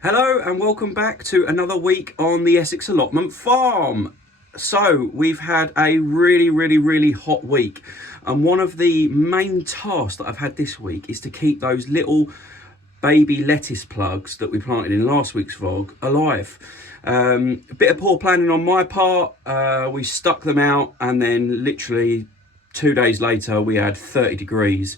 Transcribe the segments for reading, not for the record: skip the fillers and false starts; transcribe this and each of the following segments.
Hello and welcome back to another week on the Essex Allotment Farm. So we've had a really hot week, and one of the main tasks that I've had this week is to keep those little baby lettuce plugs that we planted in last week's vlog alive. A bit of poor planning on my part. We stuck them out, and then literally 2 days later we had 30 degrees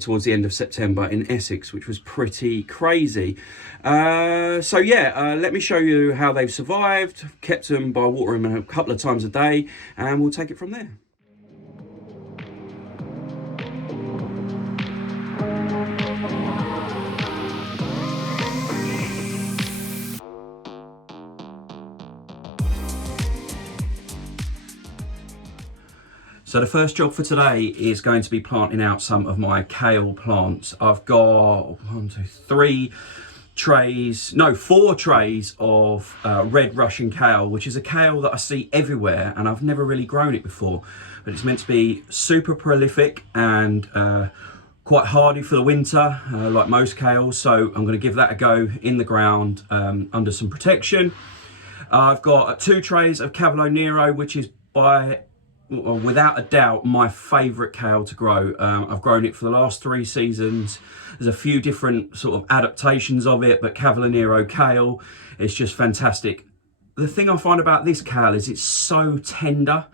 towards the end of September in Essex, which was pretty crazy. Let me show you how they've survived. Kept them by watering them a couple of times a day, and we'll take it from there. So the first job for today is going to be planting out some of my kale plants. I've got 4 trays of red Russian kale, which is a kale that I see everywhere, and I've never really grown it before. But it's meant to be super prolific and quite hardy for the winter, like most kales. So I'm going to give that a go in the ground under some protection. I've got 2 trays of Cavolo Nero, which is without a doubt my favourite kale to grow. I've grown it for the last 3 seasons. There's a few different sort of adaptations of it, but Cavolo Nero kale is just fantastic. The thing I find about this kale is it's so tender.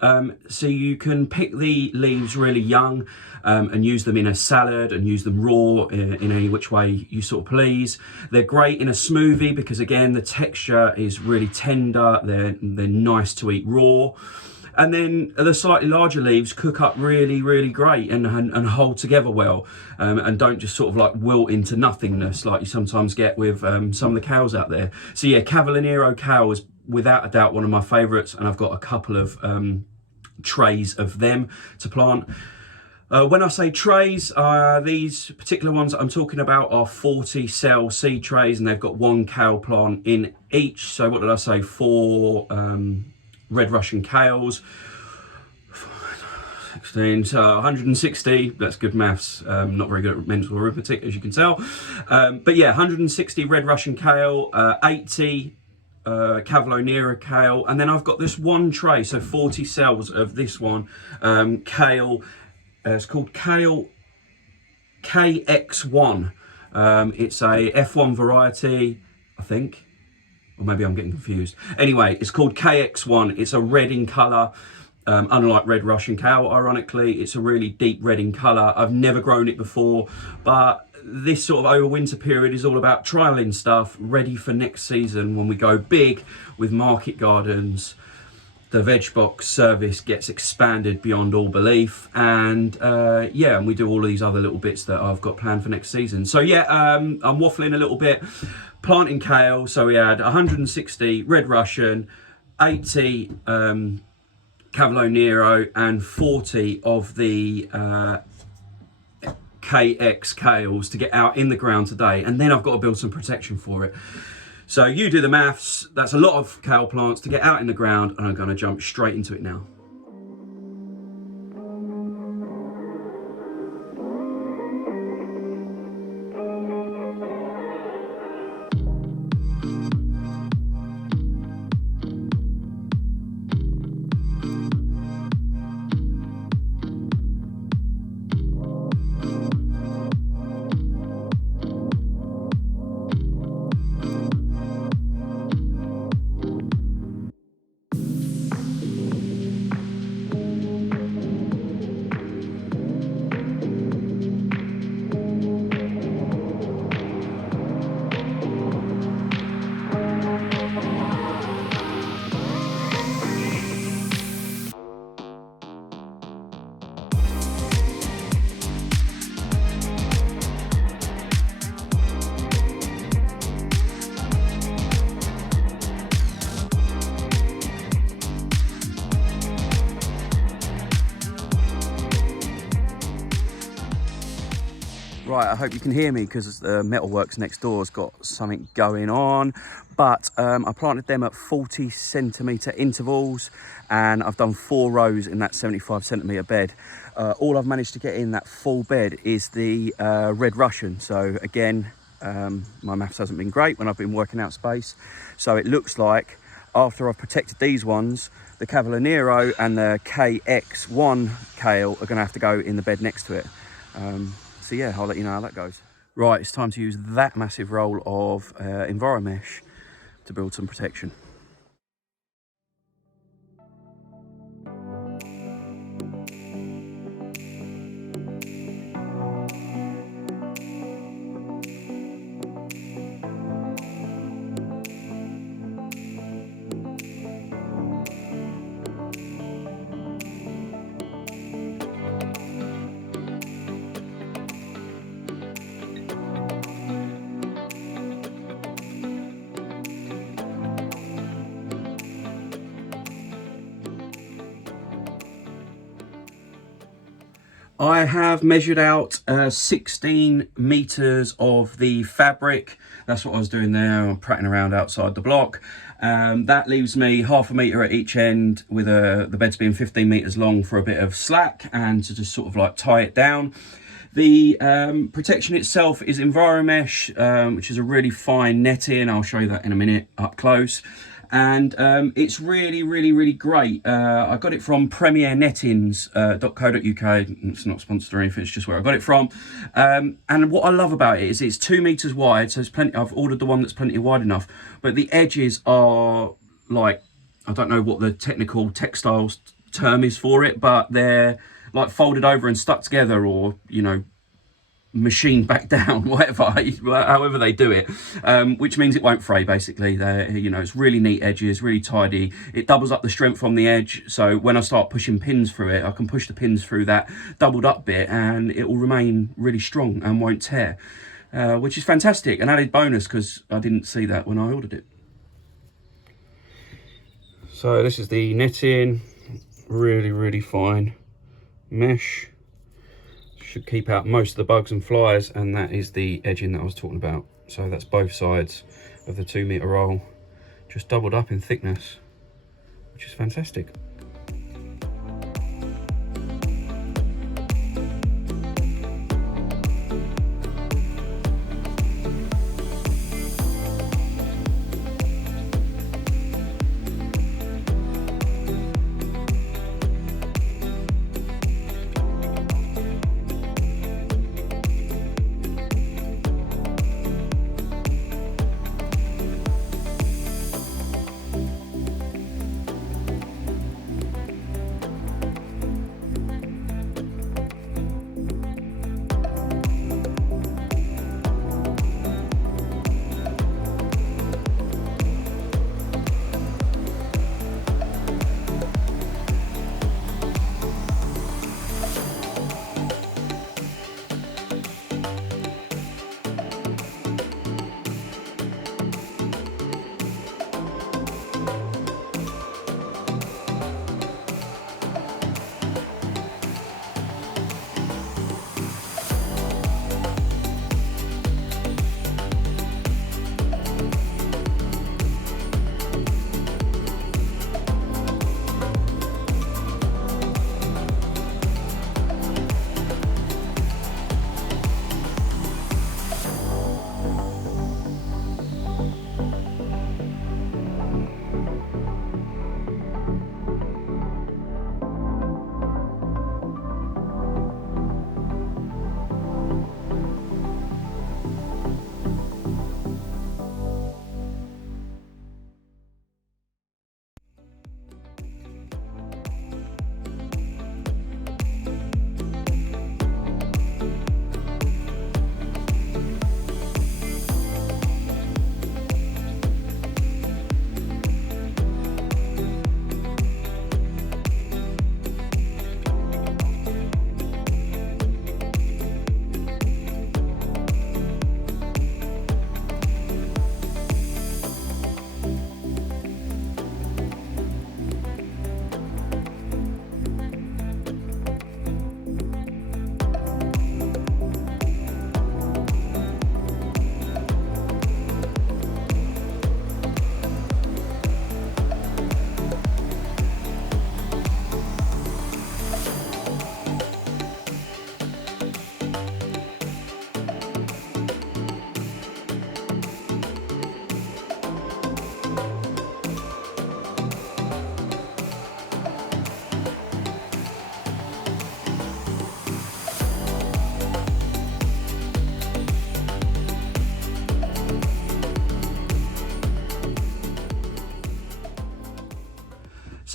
So you can pick the leaves really young and use them in a salad and use them raw in any which way you sort of please. They're great in a smoothie because, again, the texture is really tender. They're nice to eat raw. And then the slightly larger leaves cook up really great and hold together well, and don't just sort of like wilt into nothingness like you sometimes get with some of the kales out there. So yeah, Cavolo Nero kale is without a doubt one of my favourites, and I've got a couple of trays of them to plant. When I say trays, these particular ones that I'm talking about are 40 cell seed trays, and they've got 1 kale plant in each. So what did I say? 4 red Russian kales, 16, so 160, that's good maths. Not very good at mental arithmetic, as you can tell. But yeah, 160 red Russian kale, 80 Cavolo Nero kale, and then I've got this 1 tray, so 40 cells of this one, kale. It's called Kale KX1. It's a F1 variety, I think. Or maybe I'm getting confused. Anyway, it's called KX1. It's a red in colour. Unlike red Russian kale, ironically, it's a really deep red in colour. I've never grown it before, but this sort of overwinter period is all about trialling stuff, ready for next season when we go big with market gardens. The veg box service gets expanded beyond all belief, and and we do all these other little bits that I've got planned for next season. So yeah, I'm waffling a little bit. Planting kale, so we had 160 red Russian, 80 Cavolo Nero, and 40 of the KX kales to get out in the ground today, and then I've got to build some protection for it. So you do the maths, that's a lot of kale plants to get out in the ground, and I'm going to jump straight into it now. Right, I hope you can hear me because the metalworks next door has got something going on. But I planted them at 40 centimetre intervals, and I've done 4 rows in that 75 centimetre bed. All I've managed to get in that full bed is the red Russian. So again, My maths hasn't been great when I've been working out space. So it looks like after I've protected these ones, the Cavallonero and the KX1 kale are going to have to go in the bed next to it. So yeah, I'll let you know how that goes. Right, it's time to use that massive roll of Enviromesh to build some protection. I have measured out 16 meters of the fabric. That's what I was doing there. I'm prattling around outside the block. That leaves me half a meter at each end, with the beds being 15 meters long for a bit of slack and to just sort of like tie it down. The protection itself is Enviromesh, which is a really fine netting. I'll show you that in a minute up close. And it's really great. I got it from premiernettings.co.uk. It's not sponsored or anything, it's just where I got it from. And what I love about it is it's 2 meters wide, so it's plenty. I've ordered the one that's plenty wide enough, but the edges are like, I don't know what the technical textiles term is for it, but they're like folded over and stuck together, or, you know, machined back down, whatever, however they do it, which means it won't fray. Basically, you know, it's really neat edges, really tidy. It doubles up the strength on the edge, so when I start pushing pins through it, I can push the pins through that doubled up bit and it will remain really strong and won't tear, which is fantastic. An added bonus because I didn't see that when I ordered it. So this is the netting, really fine mesh. Should keep out most of the bugs and flies, and that is the edging that I was talking about. So that's both sides of the 2 meter roll, just doubled up in thickness, which is fantastic.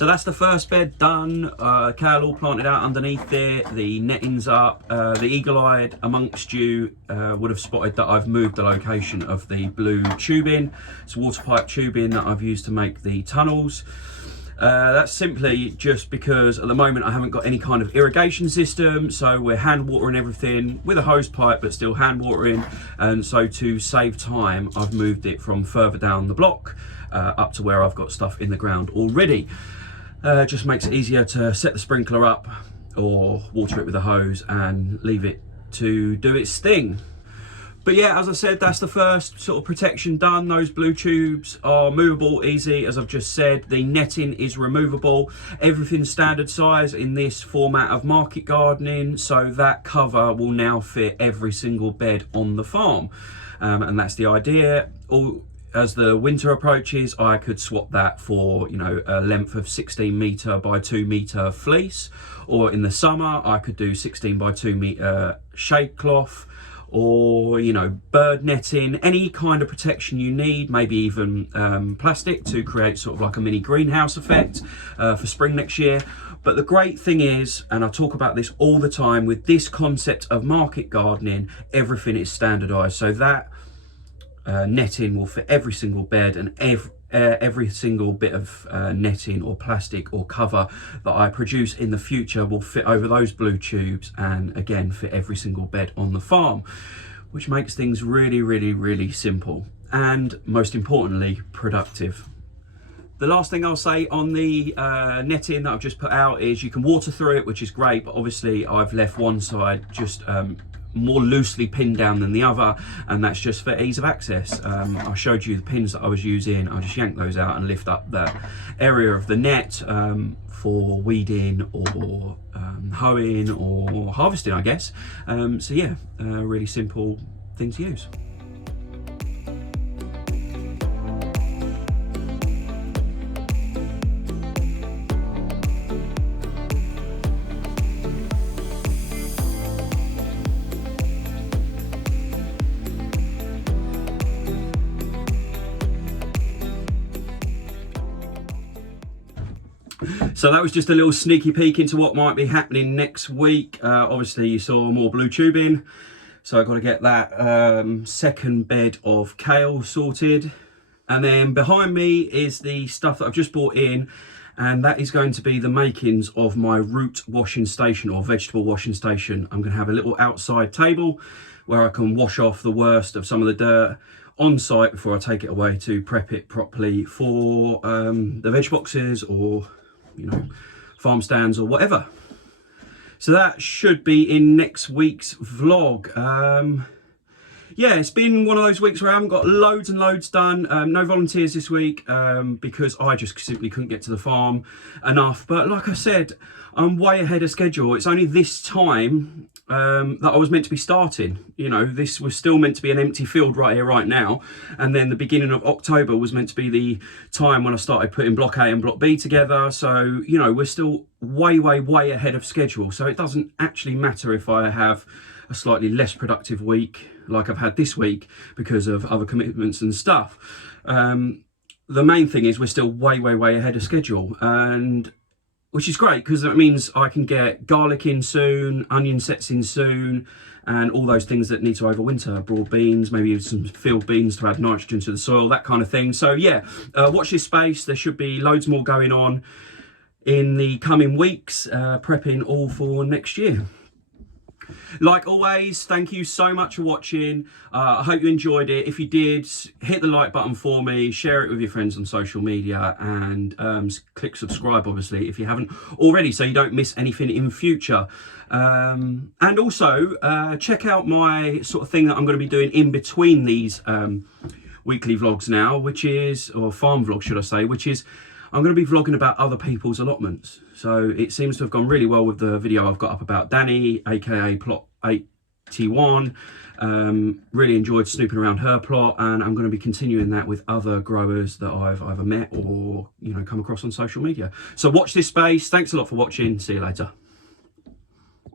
So that's the first bed done. Kale all planted out underneath it, the netting's up. The eagle-eyed amongst you would have spotted that I've moved the location of the blue tubing. It's water pipe tubing that I've used to make the tunnels. That's simply just because at the moment I haven't got any kind of irrigation system, so we're hand watering everything with a hose pipe, but still hand watering. And so to save time, I've moved it from further down the block up to where I've got stuff in the ground already. Just makes it easier to set the sprinkler up or water it with a hose and leave it to do its thing. But yeah, as I said, that's the first sort of protection done. Those blue tubes are movable, easy, as I've just said. The netting is removable. Everything's standard size in this format of market gardening, so that cover will now fit every single bed on the farm. And that's the idea. As the winter approaches, I could swap that for, you know, a length of 16 metre by 2 metre fleece. Or in the summer, I could do 16 by 2 metre shade cloth, or, you know, bird netting, any kind of protection you need, maybe even plastic to create sort of like a mini greenhouse effect for spring next year. But the great thing is, and I talk about this all the time, with this concept of market gardening, everything is standardized. So that netting will fit every single bed, and every single bit of netting or plastic or cover that I produce in the future will fit over those blue tubes, and again fit every single bed on the farm, which makes things really, really, really simple and, most importantly, productive. The last thing I'll say on the netting that I've just put out is you can water through it, which is great, but obviously I've left one side just more loosely pinned down than the other, and that's just for ease of access. I showed you the pins that I was using. I just yank those out and lift up the area of the net for weeding or hoeing or harvesting, I guess. So yeah, really simple thing to use. So that was just a little sneaky peek into what might be happening next week. Obviously you saw more blue tubing, so I've got to get that second bed of kale sorted. And then behind me is the stuff that I've just brought in, and that is going to be the makings of my root washing station or vegetable washing station. I'm going to have a little outside table where I can wash off the worst of some of the dirt on site before I take it away to prep it properly for the veg boxes or, you know, farm stands or whatever. So that should be in next week's vlog. Yeah, it's been one of those weeks where I haven't got loads and loads done. No volunteers this week because I just simply couldn't get to the farm enough. But like I said, I'm way ahead of schedule. It's only this time that I was meant to be starting. You know, this was still meant to be an empty field right here, right now. And then the beginning of October was meant to be the time when I started putting block A and block B together. So, you know, we're still way, way, way ahead of schedule. So it doesn't actually matter if I have a slightly less productive week like I've had this week because of other commitments and stuff. The main thing is we're still way, way, way ahead of schedule, and which is great because that means I can get garlic in soon, onion sets in soon, and all those things that need to overwinter, broad beans, maybe some field beans to add nitrogen to the soil, that kind of thing. So yeah, watch this space. There should be loads more going on in the coming weeks, prepping all for next year. Like always, thank you so much for watching. I hope you enjoyed it. If you did, hit the like button for me, share it with your friends on social media, and click subscribe, obviously, if you haven't already, so you don't miss anything in future. And also, check out my sort of thing that I'm going to be doing in between these weekly vlogs now, which is, or farm vlogs, should I say, which is, I'm going to be vlogging about other people's allotments. So it seems to have gone really well with the video I've got up about Danny, aka Plot 81. Really enjoyed snooping around her plot, and I'm going to be continuing that with other growers that I've either met or, you know, come across on social media. So watch this space. Thanks a lot for watching. See you later.